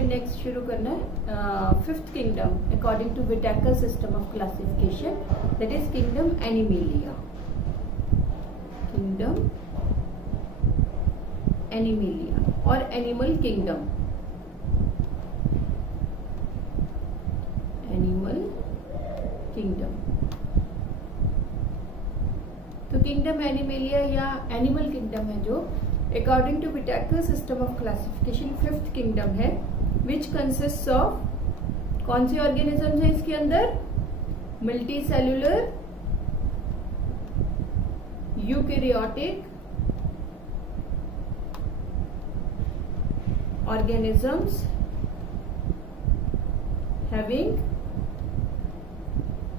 हमने नेक्स्ट शुरू करना है fifth kingdom according to Whittaker system of classification, that is kingdom Animalia. Kingdom Animalia और एनिमल किंगडम। एनिमल किंगडम, तो kingdom Animalia या एनिमल किंगडम है जो according to Whittaker system of classification fifth kingdom है, which consist of, कौन से organism है इसके अंदर? Multi cellular, eukaryotic organisms having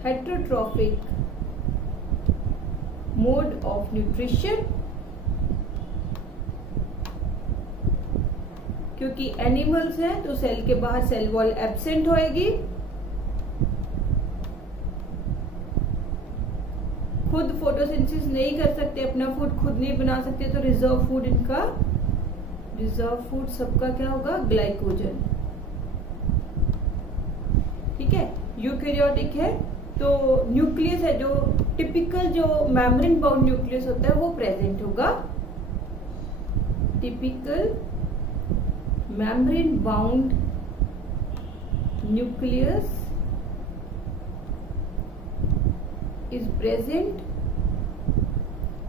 heterotrophic mode of nutrition, क्योंकि एनिमल्स हैं तो सेल के बाहर सेल वॉल एब्सेंट होएगी, खुद फोटोसिंथेसिस नहीं कर सकते, अपना फूड खुद नहीं बना सकते, तो रिजर्व फूड इनका, रिजर्व फूड सबका क्या होगा? ग्लाइकोजन। ठीक है, यूकैरियोटिक है तो न्यूक्लियस है, जो टिपिकल जो मेम्ब्रेन बाउंड न्यूक्लियस होता है वो प्रेजेंट होगा। Typical membrane bound nucleus is present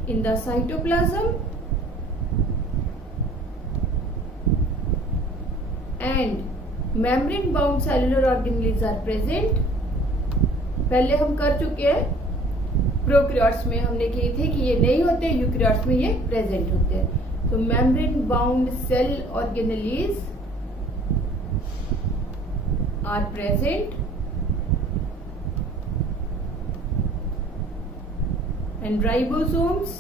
in the cytoplasm and membrane bound cellular organelles are present। पहले हम कर चुके हैं, प्रोकैरियोट्स में हमने किए थे कि ये नहीं होते, यूकैरियोट्स में ये प्रेजेंट होते हैं। तो membrane bound cell organelles are present and ribosomes,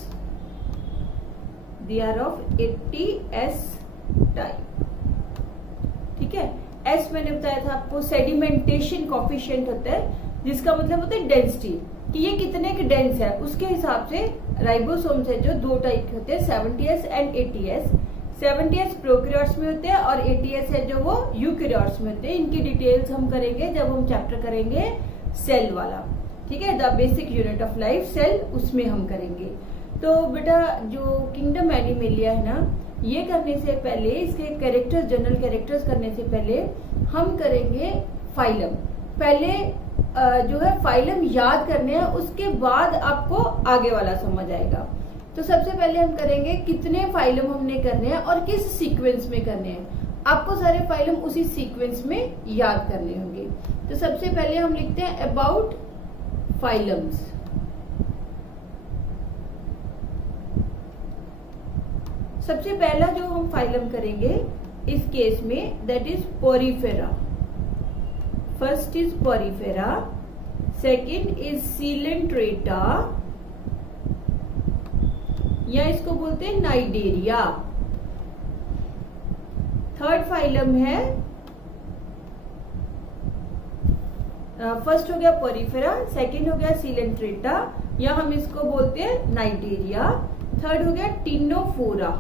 they are of 80S type। ठीक है, S मैंने बताया था आपको सेडिमेंटेशन कोफिशिएंट होता है, जिसका मतलब होता है डेंसिटी, कि ये कितने के डेंस है, उसके हिसाब से राइबोसोम्स है जो दो टाइप के होते हैं, 70S and 80S। 70S prokaryotes में होते हैं और 80S है जो वो यूकैरियोट्स में होते हैं। इनकी डिटेल्स हम करेंगे जब हम चैप्टर करेंगे सेल वाला, ठीक है, the basic unit of life cell, उसमें हम करेंगे। तो बेटा जो किंगडम एनिमेलिया है ना, ये करने से पहले, इसके कैरेक्टर्स, जनरल कैरेक्टर्स करने से पहले हम करेंगे फाइलम। पहले जो है फाइलम याद करने हैं, उसके बाद आपको आगे वाला समझ आएगा। तो सबसे पहले हम करेंगे कितने फाइलम हमने करने हैं और किस सीक्वेंस में करने हैं। आपको सारे फाइलम उसी सीक्वेंस में याद करने होंगे। तो सबसे पहले हम लिखते हैं अबाउट फाइलम्स। सबसे पहला जो हम फाइलम करेंगे इस केस में, that is Porifera. First is Porifera, second is Coelenterata, या इसको बोलते हैं नाइडेरिया। थर्ड फाइलम है, फर्स्ट हो गया पोरीफेरा, सेकंड हो गया सीलेंट्रेटा, या हम इसको बोलते हैं नाइडेरिया। थर्ड हो गया Ctenophora.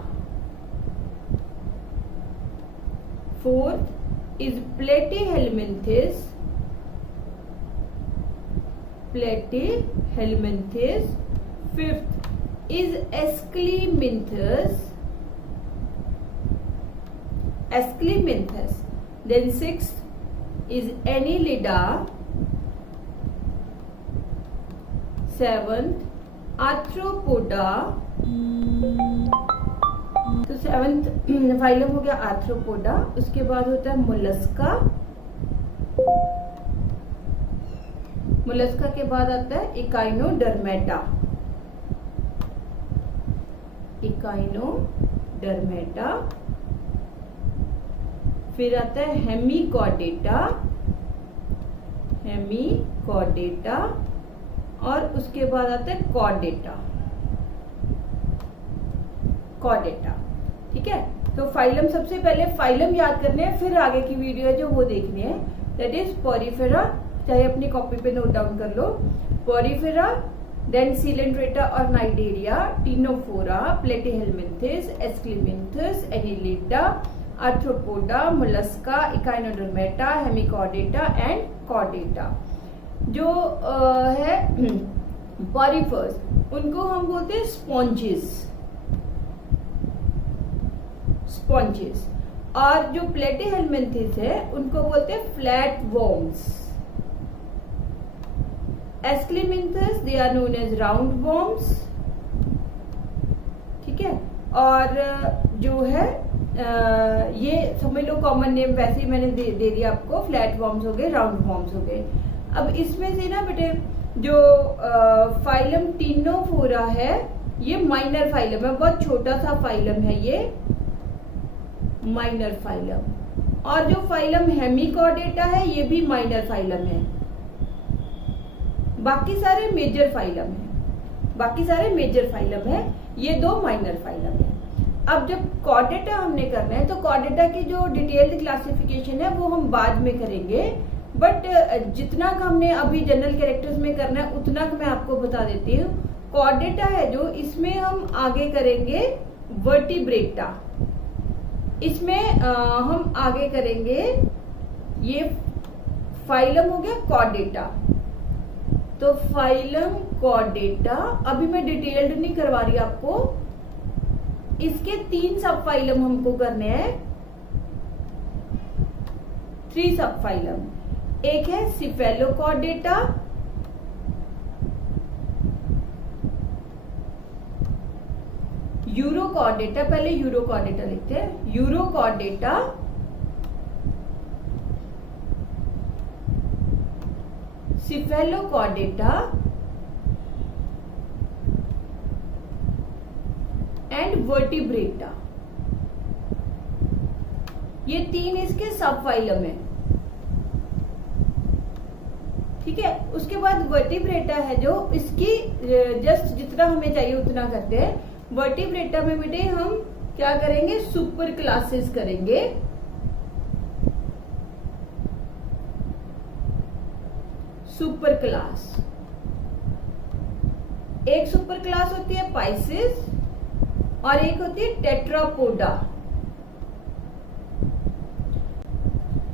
Fourth is Platyhelminthes, Platyhelminthes. Fifth is Aschelminthes, Aschelminthes. Then sixth is Annelida. Seventh Arthropoda. तो सेवंथ फाइलम हो गया आर्थ्रोपोडा। उसके बाद होता है मोलस्का। मोलस्का के बाद आता है इकाइनोडर्मेटा। इकाइनोडर्मेटा। फिर आता है हेमिकॉर्डेटा, हेमिकॉर्डेटा, और उसके बाद आता है कॉर्डेटा, कॉर्डेटा। ठीक है, तो फाइलम, सबसे पहले फाइलम याद करने हैं, फिर आगे की वीडियो है जो वो देखनी है। दैट इज पोरीफेरा, चाहे अपनी कॉपी पे नोट डाउन कर लो। पोरीफेरा, देन सीलेंट्रेटा और Cnidaria, Ctenophora, Platyhelminthes, Aschelminthes, Annelida, Arthropoda, Mollusca, Echinodermata, Hemichordata and Chordata. जो है पॉरीफर्स, उनको हम बोलते हैं स्पॉन्जेस। और जो प्लेटीहेलमिन्थेस है उनको बोलते हैं flat worms. Aschelminthes they are known as round worms, ठीक है। और जो है ये समझ लो कॉमन नेम, वैसे ही मैंने दे दिया आपको, फ्लैट वॉर्म्स हो गए, राउंड वॉर्म्स हो गए। अब इसमें से ना बेटे जो फाइलम टिनोफोरा है ये माइनर फाइलम है, बहुत छोटा सा फाइलम है ये, माइनर फाइलम। और जो फाइलम हेमिकॉर्डेटा है ये भी माइनर फाइलम है, बाकी सारे मेजर फाइलम है, ये दो माइनर फाइलम है। अब जब कॉर्डेटा हमने करना है तो कॉर्डेटा की जो डिटेल्ड क्लासिफिकेशन है वो हम बाद में करेंगे, बट जितना का हमने अभी जनरल कैरेक्टर्स में करना है उतना मैं आपको बता देती हूँ। कॉर्डेटा है जो, इसमें हम आगे करेंगे वर्टिब्रेटा, इसमें हम आगे करेंगे, ये फाइलम हो गया कॉर्डेटा। तो फाइलम कॉर्डेटा, अभी मैं डिटेल्ड नहीं करवा रही आपको, इसके 3 सब फाइलम हमको करने हैं, 3 सब फाइलम। एक है सिफेलोकॉर्डेटा, यूरोकॉर्डेटा, पहले यूरोकॉर्डेटा लिखते हैं, यूरोकॉर्डेटा, सिफेलोकॉर्डेटा एंड वर्टिब्रेटा, ये 3 इसके सब फाइलम है, ठीक है। उसके बाद वर्टिब्रेटा है जो, इसकी जस्ट जितना हमें चाहिए उतना करते हैं। वर्टिब्रेटा में बेटे हम क्या करेंगे, सुपर क्लासेस करेंगे। सुपर क्लास, एक सुपर क्लास होती है पाइसेस और एक होती है टेट्रापोडा।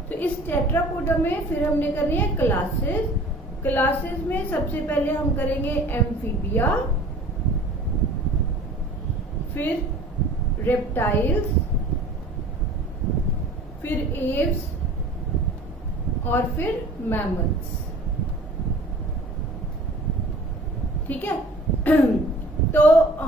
तो इस टेट्रापोडा में फिर हमने करनी है क्लासेस। क्लासेस में सबसे पहले हम करेंगे एम्फीबिया, फिर रेप्टाइल्स, फिर एव्स और फिर मैमल्स, ठीक है। तो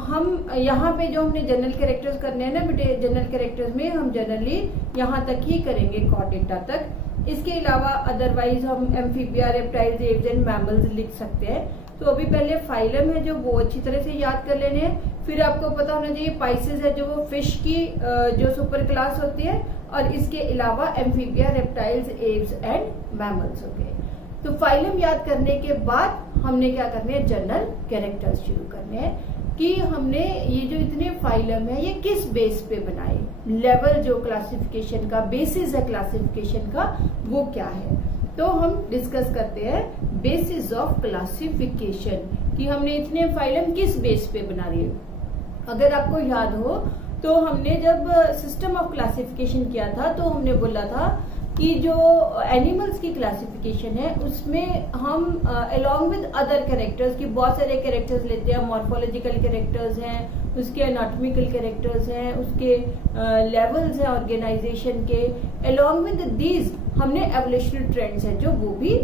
हम यहाँ पे जो हमने जनरल कैरेक्टर्स करने हैं ना बेटे, जनरल कैरेक्टर्स में हम जनरली यहाँ तक ही करेंगे, कॉर्डेटा तक। इसके अलावा अदरवाइज हम amphibia, reptiles, Aves and mammals लिख सकते हैं। तो अभी पहले फाइलम है जो वो अच्छी तरह से याद कर लेने हैं। फिर आपको पता होना चाहिए पाइसेस है जो वो फिश की जो सुपर क्लास होती है, और इसके अलावा amphibia, reptiles, Aves and mammals हो गए। तो फाइलम याद करने के बाद हमने क्या करने हैं, जनरल कैरेक्टर्स शुरू करने हैं कि हमने ये जो इतने फाइलम है ये किस बेस पे बनाए, लेवल जो क्लासिफिकेशन का बेसिस है क्लासिफिकेशन का वो क्या है। तो हम डिस्कस करते हैं बेसिस ऑफ क्लासिफिकेशन कि हमने इतने फाइलम किस बेस पे बना रही है। अगर आपको याद हो तो हमने जब सिस्टम ऑफ क्लासिफिकेशन किया था तो हमने बोला था कि जो एनिमल्स की क्लासिफिकेशन है उसमें हम अलोंग विद अदर कैरेक्टर्स की बहुत सारे कैरेक्टर्स लेते हैं। मॉर्फोलॉजिकल कैरेक्टर्स हैं, उसके एनाटॉमिकल कैरेक्टर्स हैं, उसके लेवल्स हैं ऑर्गेनाइजेशन के। अलोंग विद दीज हमने एवोल्यूशनरी ट्रेंड्स हैं जो वो भी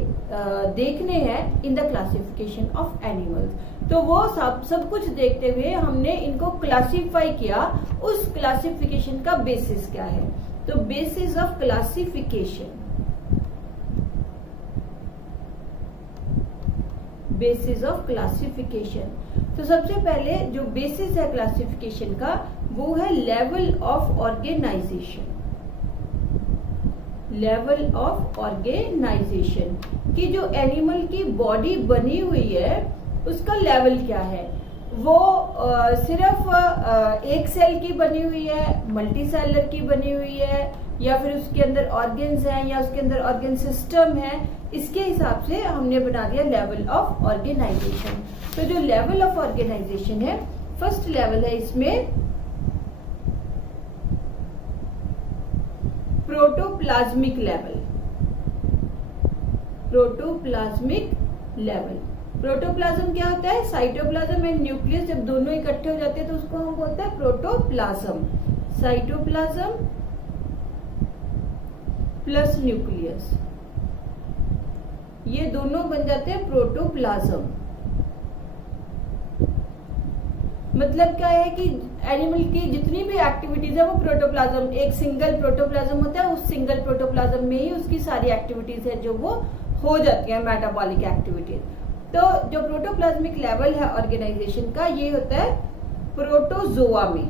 देखने हैं in the classification of animals. तो वो सब कुछ देखते हुए हमने इनको क्लासिफाई किया, उस क्लासिफिकेशन का बेसिस क्या है। तो basis of classification, basis of classification, तो सबसे पहले जो बेसिस है क्लासिफिकेशन का वो है level of organisation. Level of organisation कि जो एनिमल की बॉडी बनी हुई है उसका लेवल क्या है। वो सिर्फ एक सेल की बनी हुई है, मल्टी सेलर की बनी हुई है, या फिर उसके अंदर ऑर्गन्स हैं, या उसके अंदर ऑर्गन सिस्टम है, इसके हिसाब से हमने बना दिया लेवल ऑफ ऑर्गेनाइजेशन। तो जो लेवल ऑफ ऑर्गेनाइजेशन है, फर्स्ट लेवल है इसमें protoplasmic level. Protoplasmic level, protoplasm क्या होता है? साइटोप्लाज्म एंड न्यूक्लियस जब दोनों इकट्ठे हो जाते हैं तो उसको हम बोलते हैं प्रोटोप्लाज्म। साइटोप्लाज्म प्लस न्यूक्लियस, ये दोनों बन जाते हैं प्रोटोप्लाज्म। मतलब क्या है कि एनिमल की जितनी भी एक्टिविटीज है वो प्रोटोप्लाज्म, एक सिंगल प्रोटोप्लाज्म होता है, उस सिंगल प्रोटोप्लाज्म में ही उसकी सारी एक्टिविटीज है जो वो हो जाती है, मेटाबॉलिक एक्टिविटीज। तो जो प्रोटोप्लाज्मिक लेवल है ऑर्गेनाइजेशन का, ये होता है प्रोटोजोआ में।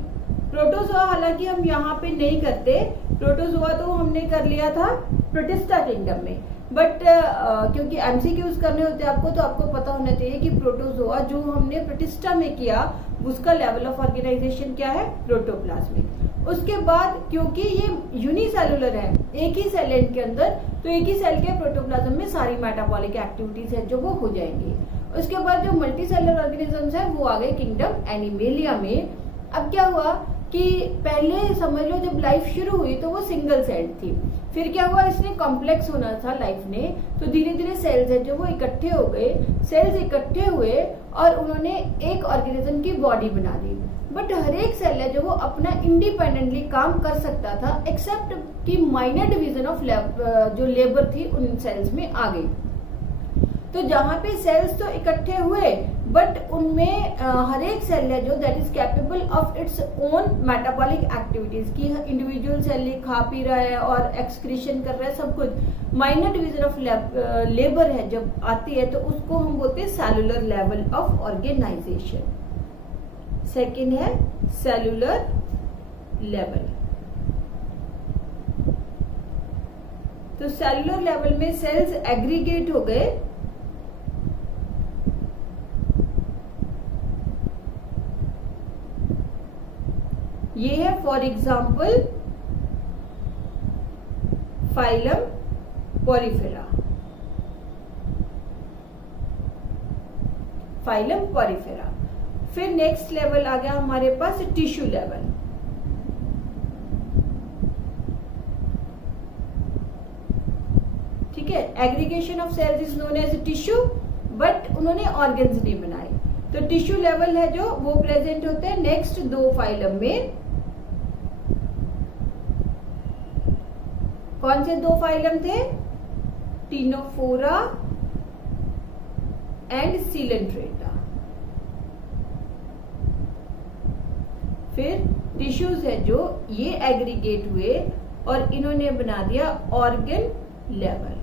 प्रोटोजोआ हालांकि हम यहाँ पे नहीं करते, प्रोटोजोआ तो हमने कर लिया था प्रोटिस्टा किंगडम में, बट क्योंकि एमसीक्यूज करने होते हैं आपको, तो आपको पता होना चाहिए कि प्रोटोजोआ जो हमने प्रोटिस्टा में किया उसका लेवल ऑफ ऑर्गेनाइजेशन क्या है? प्रोटोप्लाज्मिक। उसके बाद क्योंकि ये यूनिसेलुलर है, एक ही सेल के अंदर, तो एक ही सेल के प्रोटोप्लाज्म में सारी मेटाबॉलिक एक्टिविटीज है जो वो हो जाएंगी। उसके बाद जो मल्टीसेलुलर ऑर्गेनिजम्स है वो आ गए किंगडम एनिमेलिया में। अब क्या हुआ कि पहले समझ लो जब लाइफ शुरू हुई तो वो सिंगल सेल थी, फिर क्या हुआ, इसने कॉम्प्लेक्स होना था लाइफ ने, तो धीरे धीरे सेल्स है जो वो इकट्ठे हो गए। सेल्स इकट्ठे हुए और उन्होंने एक ऑर्गेनिज्म की बॉडी बना दी, बट हर एक सेल है जो वो अपना इंडिपेंडेंटली काम कर सकता था, एक्सेप्ट कि माइनर डिवीजन ऑफ जो लेबर थी उन सेल्स में आ गई। तो जहां पे सेल्स तो इकट्ठे हुए, बट उनमें हर एक सेल है जो that is capable of its own metabolic activities की, इंडिविजुअल सेल खा पी रहा है और एक्सक्रीशन कर रहा है, सब कुछ। माइनर डिवीजन ऑफ लेबर है जब आती है तो उसको हम बोलते हैं cellular level of organisation. Second है सेलुलर लेवल। तो सेलुलर लेवल में सेल्स एग्रीगेट हो गए, ये है for example phylum Porifera. Phylum Porifera. फिर नेक्स्ट लेवल आ गया हमारे पास टिश्यू लेवल। ठीक है, aggregation of cells is known as tissue, but उन्होंने ऑर्गन्स नहीं बनाए, तो टिश्यू लेवल है जो वो प्रेजेंट होते हैं नेक्स्ट दो फाइलम में। कौन से दो फाइलम थे? Ctenophora and Coelenterata. फिर टिश्यूज है जो ये एग्रीगेट हुए और इन्होंने बना दिया ऑर्गन लेवल।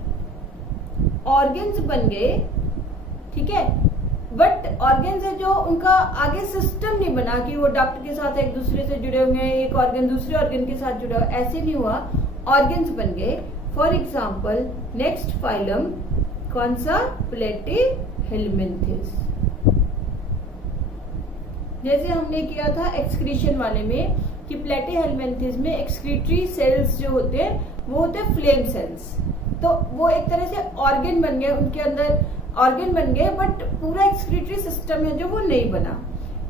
ऑर्गन्स बन गए, ठीक है, बट ऑर्गन्स है जो उनका आगे सिस्टम नहीं बना कि वो डॉक्टर के साथ एक दूसरे से जुड़े होंगे, एक ऑर्गन दूसरे ऑर्गन के साथ जुड़ा, ऐसे नहीं हुआ, ऑर्गन्स बन गए। फॉर एग्जाम्पल नेक्स्ट फाइलम कौन सा? प्लेटीहेल्मिन्थेस। जैसे हमने किया था एक्सक्रीशन वाले में कि प्लेटीहेल्मिन्थेस में एक्सक्रीटरी सेल्स जो होते हैं वो होते हैं फ्लेम सेल्स, तो वो एक तरह से ऑर्गन बन गए, उनके अंदर ऑर्गन बन गए, बट पूरा एक्सक्रीटरी सिस्टम है जो वो नहीं बना।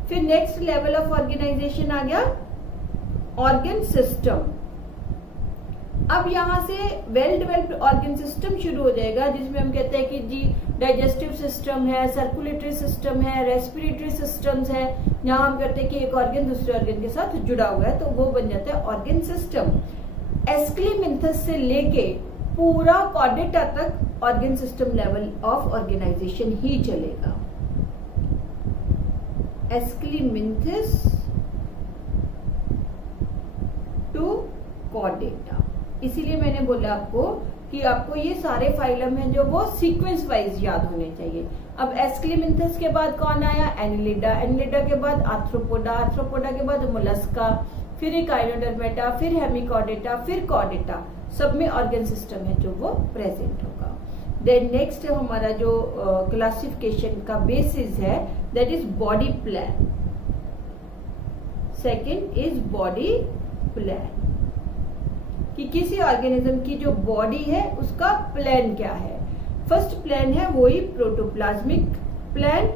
फिर नेक्स्ट लेवल ऑफ ऑर्गेनाइजेशन आ गया ऑर्गन सिस्टम। अब यहां से वेल डेवलप्ड ऑर्गन सिस्टम शुरू हो जाएगा, जिसमें हम कहते हैं कि जी डाइजेस्टिव सिस्टम है, सर्कुलेटरी सिस्टम है, रेस्पिरेटरी सिस्टम्स है, जहां हम कहते हैं कि एक ऑर्गन दूसरे ऑर्गन के साथ जुड़ा हुआ है, तो वो बन जाता है ऑर्गन सिस्टम। एस्क्लेमिन्थस से लेके पूरा कॉर्डेटा तक organ system level of organisation ही चलेगा। Aschelminthes to Chordata. इसीलिए मैंने बोला आपको कि आपको ये सारे फाइलम हैं जो वो सीक्वेंस वाइज याद होने चाहिए। अब एस्क्लेमिन्थस के बाद कौन आया? एनिलिडा। एनिलिडा के बाद आर्थ्रोपोडा। आर्थ्रोपोडा के बाद मोलस्का, फिर एकाइनोडर्मेटा, फिर हेमिकॉर्डेटा, फिर कॉर्डेटा। सब में ऑर्गन सिस्टम है जो वो प्रेजेंट होगा। देन नेक्स्ट हमारा जो क्लासिफिकेशन का बेसिस है that is body plan. Second is body plan, कि किसी ऑर्गेनिज्म की जो बॉडी है उसका प्लान क्या है। फर्स्ट प्लान है वही प्रोटोप्लाज्मिक प्लान।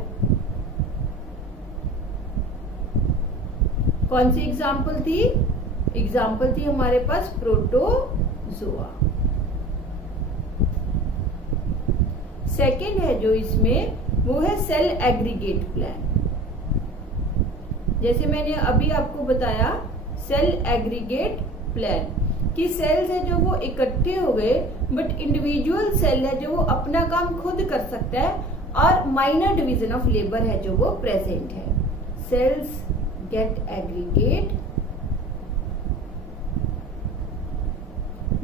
कौन सी एग्जाम्पल थी? एग्जाम्पल थी हमारे पास प्रोटोजोआ। प्रोटोजोआ। सेकेंड है जो इसमें वो है सेल एग्रीगेट प्लान। जैसे मैंने अभी आपको बताया सेल एग्रीगेट प्लान कि सेल्स है जो वो इकट्ठे हो गए, बट इंडिविजुअल सेल है जो वो अपना काम खुद कर सकता है और माइनर डिवीजन ऑफ लेबर है जो वो प्रेजेंट है। Cells get aggregate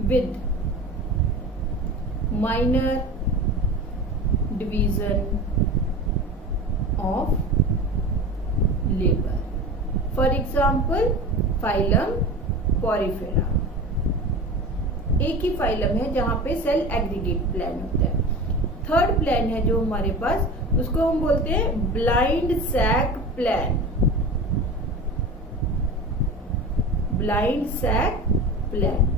with minor division of labour. For example phylum Porifera, एक ही फाइलम है जहां पे सेल एग्रीगेट प्लान होता है। थर्ड प्लान है जो हमारे पास, उसको हम बोलते हैं blind sac plan. Blind sac plan,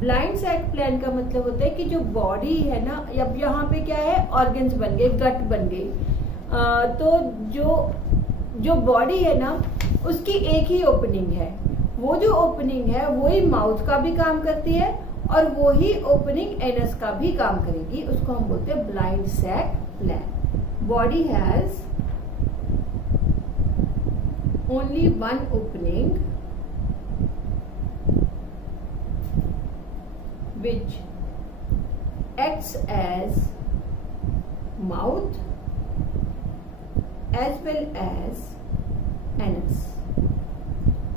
blind sac plan का मतलब होता है कि जो बॉडी है ना, अब यहाँ पे क्या है, ऑर्गन्स बन गए, गट बन गई, तो जो बॉडी है ना उसकी एक ही ओपनिंग है। वो जो ओपनिंग है वही माउथ का भी काम करती है और वो ही ओपनिंग एनस का भी काम करेगी। उसको हम बोलते हैं blind sac plan. Body has only one opening which acts as mouth as well as anus।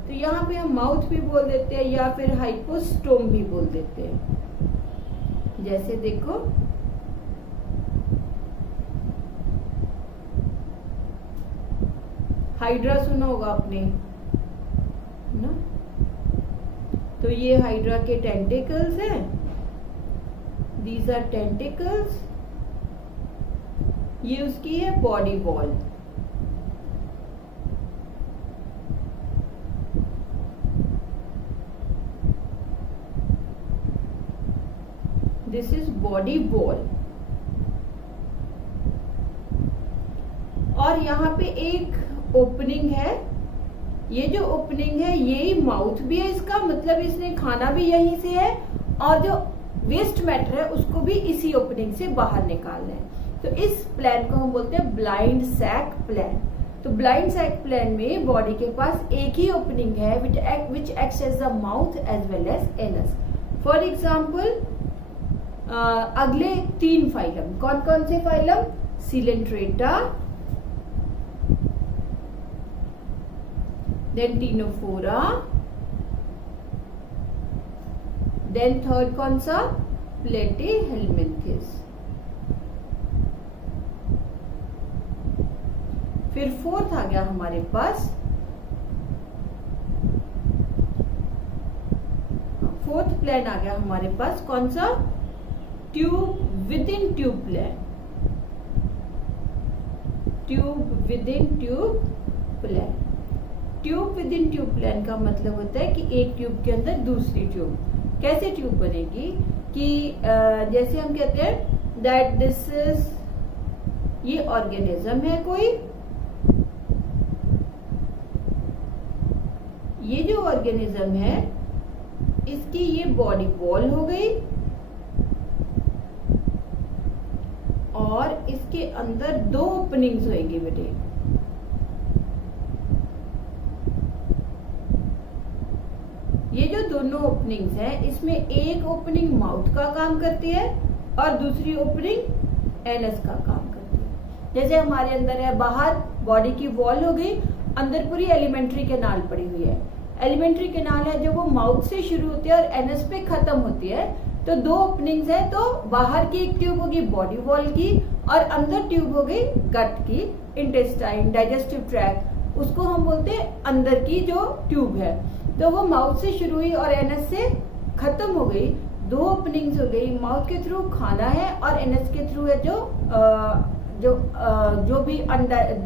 तो यहाँ पे हम माउथ भी बोल देते हैं या फिर हाइपोस्टोम भी बोल देते हैं। जैसे देखो हाइड्रा सुना होगा आपने ना, तो ये हाइड्रा के टेंटिकल्स हैं, दीज आर टेंटिकल्स। ये उसकी है body wall. This is body wall. और यहाँ पे एक ओपनिंग है, ये जो ओपनिंग है यही माउथ भी है इसका, मतलब इसने खाना भी यहीं से है और जो वेस्ट मैटर है उसको भी इसी ओपनिंग से बाहर निकालना है। तो इस प्लान को हम बोलते हैं ब्लाइंड सैक प्लान। तो ब्लाइंड सैक प्लान में बॉडी के पास एक ही ओपनिंग है which acts as the mouth as well as anus. For example अगले तीन फाइलम, कौन कौन से phylum, Coelenterata, then Ctenophora, then third कौन सा, Platyhelminthes, फिर फोर्थ आ गया हमारे पास, फोर्थ प्लान आ गया हमारे पास कौन सा, tube within tube plan. Tube within tube plan. Tube within tube plan का मतलब होता है कि एक ट्यूब के अंदर दूसरी ट्यूब। कैसे ट्यूब बनेगी कि जैसे हम कहते हैं दैट दिस इज, ये ऑर्गेनिज्म है कोई, ये जो ऑर्गेनिज्म है इसकी ये बॉडी वॉल हो गई और इसके अंदर दो ओपनिंग्स होंगी बेटे। ये जो दोनों ओपनिंग्स हैं इसमें एक ओपनिंग माउथ का काम करती है और दूसरी ओपनिंग एनस का काम करती है। जैसे हमारे अंदर है, बाहर बॉडी की वॉल हो गई, अंदर पूरी एलिमेंट्री कैनाल पड़ी हुई है। एलिमेंट्री कैनाल है जो वो माउथ से शुरू होती है और एनस पे खत्म होती है। तो दो ओपनिंग्स है, तो बाहर की एक ट्यूब होगी बॉडी वॉल की और अंदर ट्यूब हो गई गट की, इंटेस्टाइन, डाइजेस्टिव ट्रैक्ट, उसको हम बोलते हैं अंदर की जो ट्यूब है। तो वो माउथ से शुरू हुई और एनस से खत्म हो गई, दो ओपनिंग्स हो गई। माउथ के थ्रू खाना है और एनस के थ्रू है जो भी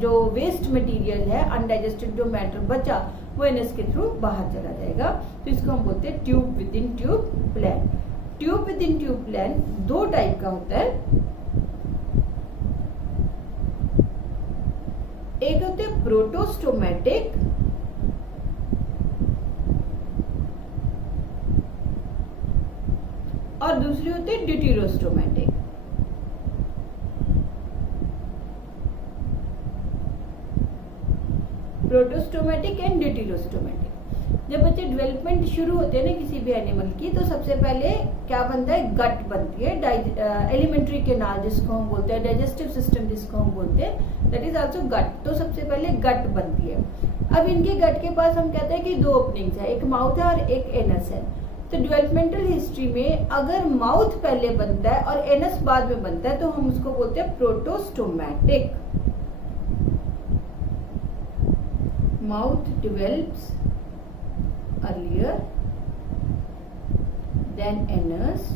जो वेस्ट मटेरियल है, अनडाइजेस्टेड जो मैटर बचा वो एनस के थ्रू बाहर चला जाएगा। तो इसको हम बोलते हैं tube within tube plan. Tube within tube plan दो टाइप का होता है, एक होते हैं प्रोटोस्टोमैटिक ड्यूटेरोस्टोमेटिक। प्रोटोस्टोमेटिक एंड ड्यूटेरोस्टोमेटिक। जब बच्चे डेवलपमेंट शुरू होते हैं ना किसी भी एनिमल की, तो सबसे पहले क्या बनता है, गट बनती है, एलिमेंट्री केनाल जिसको हम बोलते हैं, डाइजेस्टिव सिस्टम जिसको हम बोलते हैं, दैट इज आल्सो गट। तो सबसे पहले गट बनती है। अब इनके गट के पास हम कहते हैं कि दो ओपनिंग्स है, एक माउथ है और एक एनस है। तो डेवलपमेंटल हिस्ट्री में अगर माउथ पहले बनता है और एनस बाद में बनता है तो हम उसको बोलते हैं protostomatic. Mouth develops earlier than anus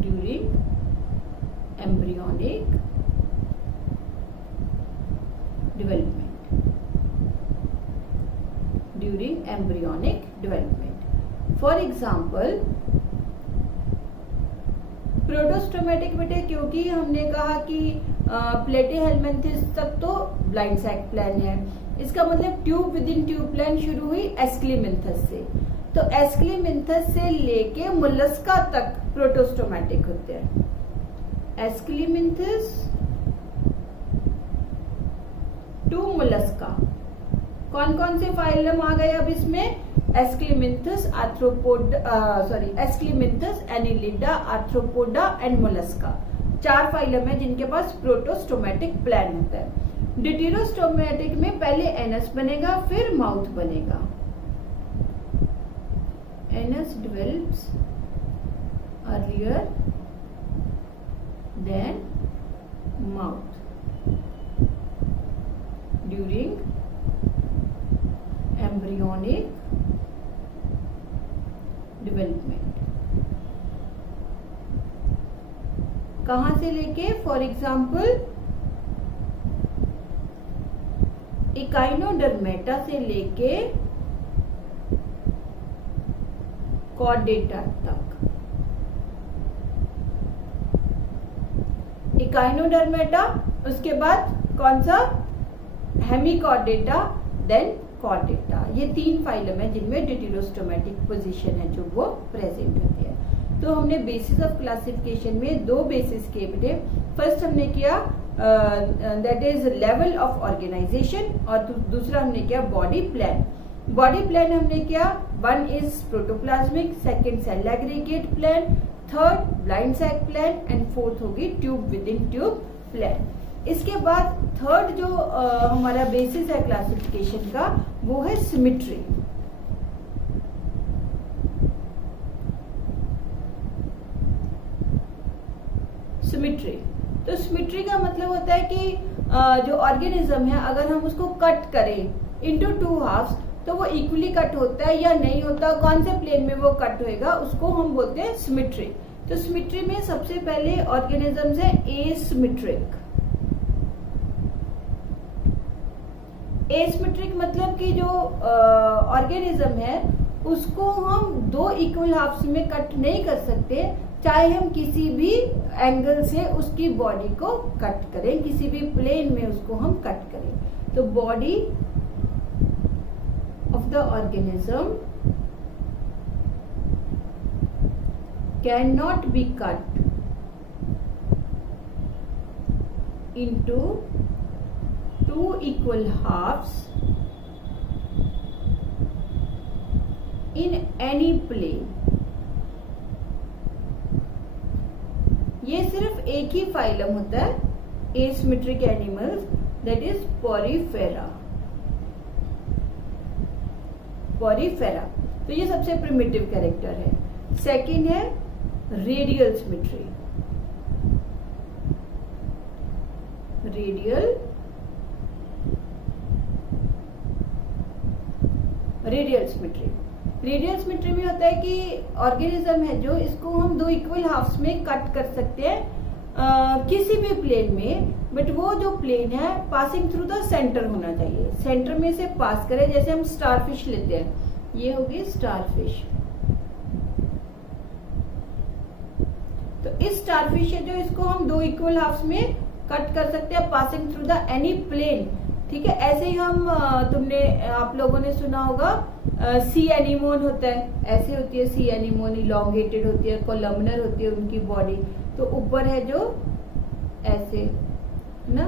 during embryonic development. During embryonic development. For example, प्रोटोस्टोमेटिक बेटे क्योंकि हमने कहा कि प्लेटीहेलमिन्थेस तक तो ब्लाइंड सैक प्लान है, इसका मतलब tube within tube plan शुरू हुई एस्क्लीमिन्थस से। तो एस्क्लीमिन्थस से लेके मोलस्का तक प्रोटोस्टोमेटिक होते हैं। एस्क्लीमिन्थस टू मोलस्का, कौन कौन से फाइलम आ गए अब इसमें, Aschelminthes, Aschelminthes, Annelida, Arthropoda and Mollusca. 4 phylum है जिनके पास प्रोटोस्टोमेटिक प्लान होता है। ड्यूटेरोस्टोमेटिक में पहले एनस बनेगा फिर माउथ बनेगा। Anus develops earlier than mouth during embryonic development. कहां से लेके, फॉर एग्जाम्पल इकाइनोडर्मेटा से लेके कॉर्डेटा तक। इकाइनोडर्मेटा, उसके बाद कौन सा, हेमिकॉर्डेटा, देन कॉर्डेटा। ये 3 फाइलम है जिनमें ड्यूटेरोस्टोमेटिक पोजीशन है जो वो प्रेजेंट होती है। तो हमने बेसिस ऑफ क्लासिफिकेशन में 2 बेसिस किए बेटे। फर्स्ट हमने किया that is level of organisation और दूसरा हमने किया बॉडी प्लान। बॉडी प्लान हमने किया, 1 is protoplasmic, second cell aggregate plan, third blind sac plan and fourth होगी tube within tube plan. इसके बाद थर्ड जो हमारा बेसिस है क्लासिफिकेशन का वो है सिमेट्री। सिमेट्री, तो सिमेट्री का मतलब होता है कि जो ऑर्गेनिज्म है अगर हम उसको कट करें इनटू 2 हाफ्स तो वो इक्वली कट होता है या नहीं होता, कौन से प्लेन में वो कट होएगा, उसको हम बोलते हैं सिमेट्री। तो सिमेट्री में सबसे पहले ऑर्गेनिजम्स है एसिमेट्रिक। एसिमेट्रिक मतलब कि जो ऑर्गेनिज्म है उसको हम 2 इक्वल हाफ्स में कट नहीं कर सकते, चाहे हम किसी भी एंगल से उसकी बॉडी को कट करें, किसी भी प्लेन में उसको हम कट करें। तो body of the organism can not be cut into 2 equal halves in any plane। ये सिर्फ एक ही फाइलम होता है asymmetric animals, that is Porifera. Porifera, तो ये सबसे प्रिमिटिव कैरेक्टर है। सेकंड है radial symmetry. Radial symmetry, radial symmetry में होता है कि ऑर्गेनिज्म है जो इसको हम 2 इक्वल हाफ्स में कट कर सकते हैं किसी भी प्लेन में, बट वो जो प्लेन है पासिंग थ्रू द सेंटर होना चाहिए, सेंटर में से पास करे। जैसे हम स्टारफिश लेते हैं, ये होगी स्टारफिश। तो इस स्टारफिश है जो इसको हम 2 इक्वल हाफ्स में कट कर सकते हैं passing through the any plane ठीक है। ऐसे ही हम आप लोगों ने सुना होगा सी एनीमोन होता है, ऐसे होती है सी एनीमोन, इलोंगेटेड होती है, कोलमनर होती है उनकी बॉडी, तो ऊपर है जो ऐसे ना,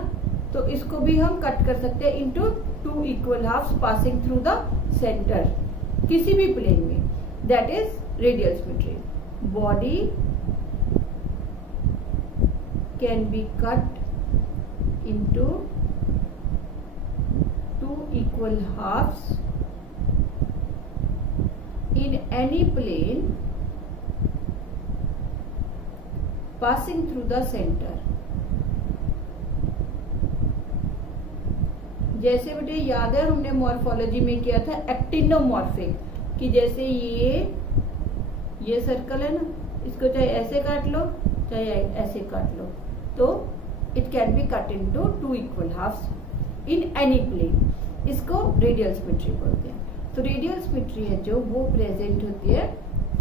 तो इसको भी हम कट कर सकते हैं into 2 equal halves passing through the centre किसी भी प्लेन में, that is radial symmetry. Body can be cut into 2 equal halves in any plane passing through the center। जैसे बेटे याद है हमने मॉर्फोलॉजी में किया था एक्टिनोमॉर्फिक, कि जैसे ये सर्कल है ना, इसको चाहे ऐसे काट लो चाहे ऐसे काट लो, तो it can be cut into 2 equal halves in any plane, इसको रेडियल सिमेट्री बोलते हैं। तो रेडियल सिमेट्री है जो वो प्रेजेंट होती है,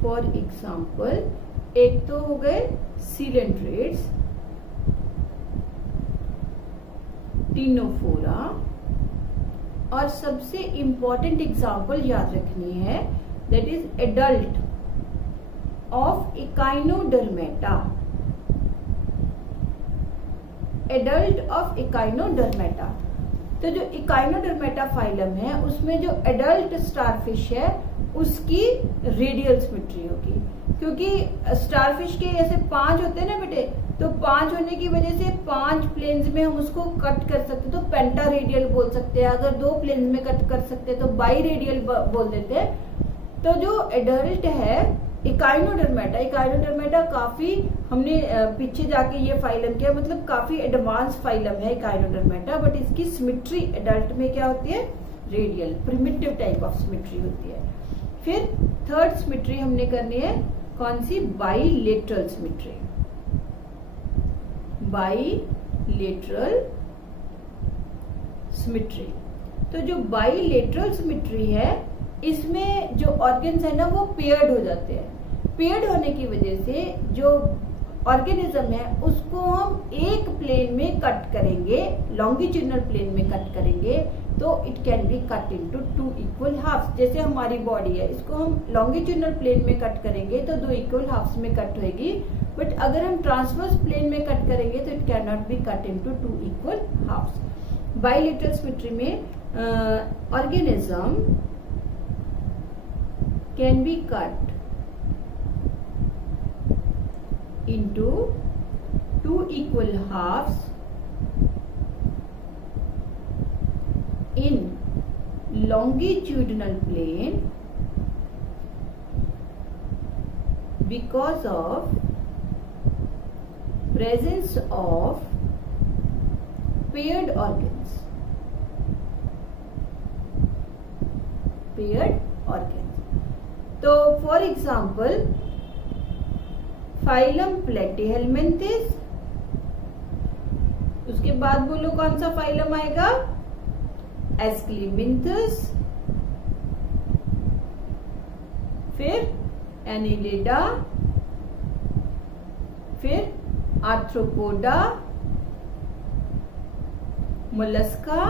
फॉर एग्जांपल एक तो हो गए सिलेंड्रेट्स, टिनोफोरा, और सबसे इंपॉर्टेंट एग्जांपल याद रखनी है, that is adult of Echinodermata. Adult of Echinodermata, तो जो इकाइनोडर्मेटा फाइलम है उसमें जो एडल्ट स्टारफिश है उसकी रेडियल सिमेट्री होगी, क्योंकि स्टारफिश के ऐसे 5 होते हैं ना बेटे, तो 5 होने की वजह से 5 प्लेन्स में हम उसको कट कर सकते, तो पेंटा रेडियल बोल सकते हैं। अगर 2 प्लेन्स में कट कर सकते तो बाई रेडियल बोल देते हैं। तो जो एडल्ट है इकाइनोडर्मेटा काफी हमने पीछे जाके ये फाइलम किया, मतलब काफी एडवांस फाइलम है इकाइनोडर्मेटा, बट इसकी सिमेट्री एडल्ट में क्या होती है, radial, primitive type of symmetry होती है। फिर थर्ड सिमेट्री हमने करनी है कौन सी, बाईलेटरल सिमेट्री। बाईलेटरल सिमेट्री, तो जो बाईलेटरल सिमेट्री है इसमें जो ऑर्गन्स है ना वो पेयर्ड हो जाते हैं। पेयर्ड होने की वजह से जो ऑर्गेनिज्म है उसको हम एक प्लेन में कट करेंगे, लॉन्गिट्यूडनल प्लेन में कट करेंगे, तो it can be cut into 2 equal halves. जैसे हमारी बॉडी है, इसको हम लॉन्गिट्यूडनल प्लेन में कट करेंगे तो 2 इक्वल हाफ्स में कट होगी, बट अगर हम ट्रांसवर्स प्लेन में कट करेंगे तो it can not be cut into 2 equal halves. Bilateral symmetry में organism can be cut into 2 equal halves in longitudinal plane because of presence of paired organs. Paired organs. तो for example phylum प्लेटीहेलमिन्थिस, उसके बाद बोलो कौन सा phylum आएगा, एस्क्लेमिन्थिस, फिर Annelida, फिर आर्थ्रोपोडा, मोलस्का।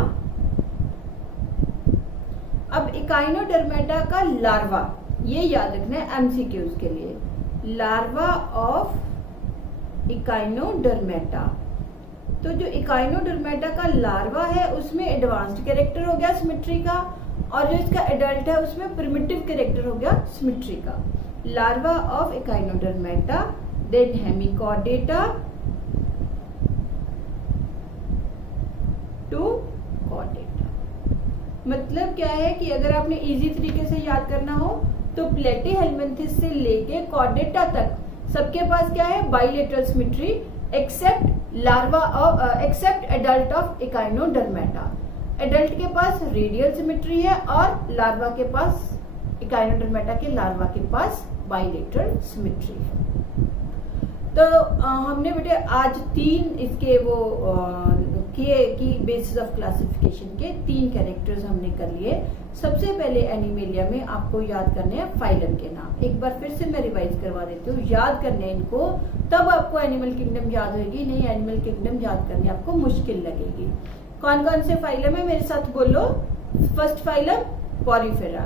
अब इकाइनोडर्मेटा का लार्वा, ये याद रखना है एमसीक्यूज के लिए, लार्वा ऑफ इकाइनोडर्मेटा। तो जो इकाइनोडर्मेटा का लार्वा है उसमें एडवांस्ड कैरेक्टर हो गया सिमेट्री का, और जो इसका एडल्ट है उसमें प्रिमिटिव कैरेक्टर हो गया सिमेट्री का। Larva of Echinodermata, then Hemichordata to Chordata. मतलब क्या है कि अगर आपने इजी तरीके से याद करना हो तो प्लेटीहेलमिन्थिस से लेके कॉर्डेटा तक सबके पास क्या है, bilateral symmetry, except larva of except adult of Echinodermata. Adult के पास रेडियल सिमेट्री है और लार्वा के पास, इकाइनोडर्मेटा के लार्वा के पास बाईलेटरल सिमेट्री है। तो हमने बेटे आज 3 इसके वो की बेसिस ऑफ क्लासिफिकेशन के 3 कैरेक्टर्स हमने कर लिए। सबसे पहले एनिमेलिया में आपको याद करने हैं फाइलम के नाम। एक बार फिर से मैं रिवाइज करवा देती हूँ, याद करने हैं इनको, तब आपको एनिमल किंगडम याद होगी, नहीं एनिमल किंगडम याद करने आपको मुश्किल लगेगी। कौन कौन से फाइलम है मेरे साथ बोलो। फर्स्ट फाइलम पोरिफेरा,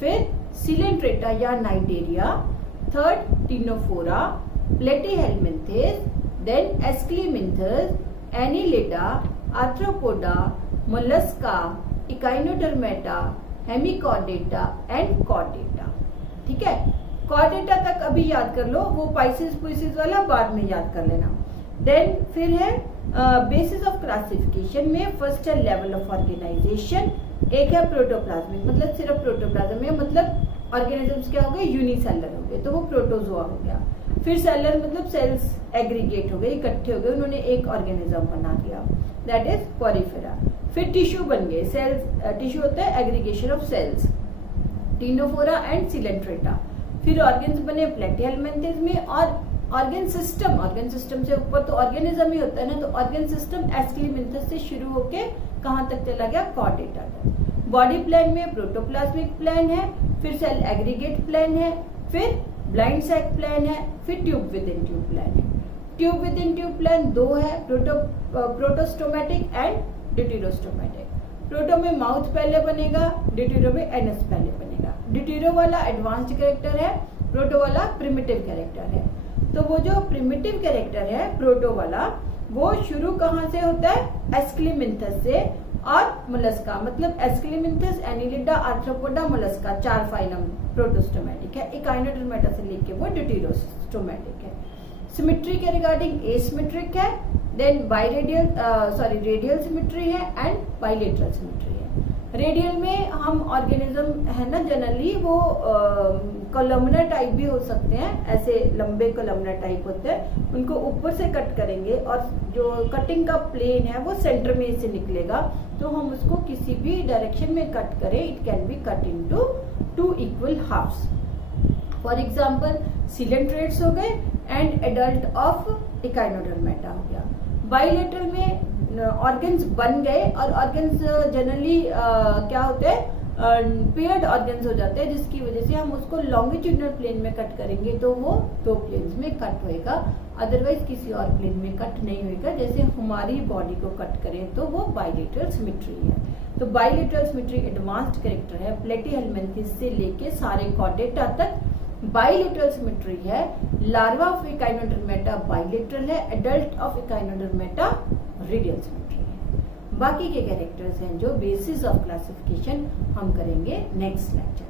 फिर सिलेंट्रेटा या Cnidaria, third Ctenophora, Platyhelminthes, then Aschelminthes, Annelida, Arthropoda, Mollusca, Echinodermata, Hemichordata and Chordata. ठीक है, कॉर्डेटा तक अभी याद कर लो, वो पाइसिस पुइसिस वाला बाद में याद कर लेना। देन फिर है बेसिस ऑफ क्लासिफिकेशन में फर्स्ट है लेवल ऑफ ऑर्गेनाइजेशन, एक है प्रोटोप्लाज्मिक, मतलब सिर्फ प्रोटोप्लाज्म में, मतलब ऑर्गेनिजम्स क्या हो गए, यूनिसेलर हो गए, तो वो प्रोटोजोआ हो गया। फिर सेलर मतलब सेल्स एग्रीगेट हो गए, इकट्ठे हो गए, उन्होंने एक ऑर्गेनिज्म बना दिया, दैट इज पोरिफेरा। फिर टिश्यू बन गए, सेल्स टिश्यू होता है aggregation of cells, Ctenophora and Coelenterata. फिर ऑर्गेन्स बने प्लेटीहेलमिन्थेस में, और ऑर्गेन सिस्टम से ऊपर तो ऑर्गेनिज्म ही होता है ना, तो ऑर्गेन सिस्टम एस्क्लीमिन्थस से शुरू होके कहां तक चला गया, कॉर्डेटा तक। बॉडी प्लान में प्रोटोप्लाज्मिक प्लान है, फिर सेल एग्रीगेट प्लान है, फिर ब्लाइंड सैक प्लान है, फिर tube within tube plan है। Tube within tube plan दो है, प्रोटोस्टोमेटिक एंड डिटेरोस्टोमेटिक। प्रोटो में माउथ पहले बनेगा, डिटेरो में एनस पहले बनेगा। डिटेरो वाला एडवांस्ड कैरेक्टर है, प्रोटो वाला प्रिमिटिव कैरेक्टर है। तो वो जो प्रिमिटिव कैरेक्टर है प्रोटो वाला, वो शुरू कहां से होता है, एस्क्लीमिन्थस से और मोलस्का, मतलब एस्क्लीमिन्थस, एनिलिडा, आर्थ्रोपोडा, मोलस्का, चार फाइलम प्रोटोस्टोमेटिक है। इकाइनोडर्मेटा से लेके वो डिटेरोस्टोमेटिक है। सिमेट्री के रिगार्डिंग एसिमेट्रिक है, देन रेडियल सिमेट्री है एंड बाइलेटरल सिमेट्री है। रेडियल में हम ऑर्गेनिज्म है ना जनरली वो कोलमनर टाइप भी हो सकते हैं, ऐसे लंबे कोलमनर टाइप होते हैं, उनको ऊपर से कट करेंगे और जो कटिंग का प्लेन है वो सेंटर में से निकलेगा, तो हम उसको किसी भी डायरेक्शन में कट करें, it can be cut into 2 equal halves. For example coelenterates हो गए एंड एडल्ट ऑफ इकाइनोडर्मेटा हो गया। बाइलेटरल में ऑर्गन्स बन गए, और ऑर्गन्स जनरली क्या होते हैं, पेयर्ड ऑर्गन्स हो जाते हैं, जिसकी वजह से हम उसको लॉन्गिट्यूडनल प्लेन में कट करेंगे तो वो 2 प्लेन्स में कट होएगा, अदरवाइज किसी और प्लेन में कट नहीं होएगा। जैसे हमारी बॉडी को कट करें तो वो बाइलेटरल सिमेट्री है। तो बाइलेटरल सिमेट्री एडवांस्ड कैरेक्टर है, प्लेटीहेलमिन्थेस से लेके सारे कॉर्डेटा तक बाइलेटरल सिमेट्री है। लार्वा ऑफ इकाइनोडर्मेटा बाइलेटरल है, adult of Echinodermata radial symmetry है। बाकी के कैरेक्टर्स हैं जो बेसिस ऑफ क्लासिफिकेशन हम करेंगे नेक्स्ट लेक्चर।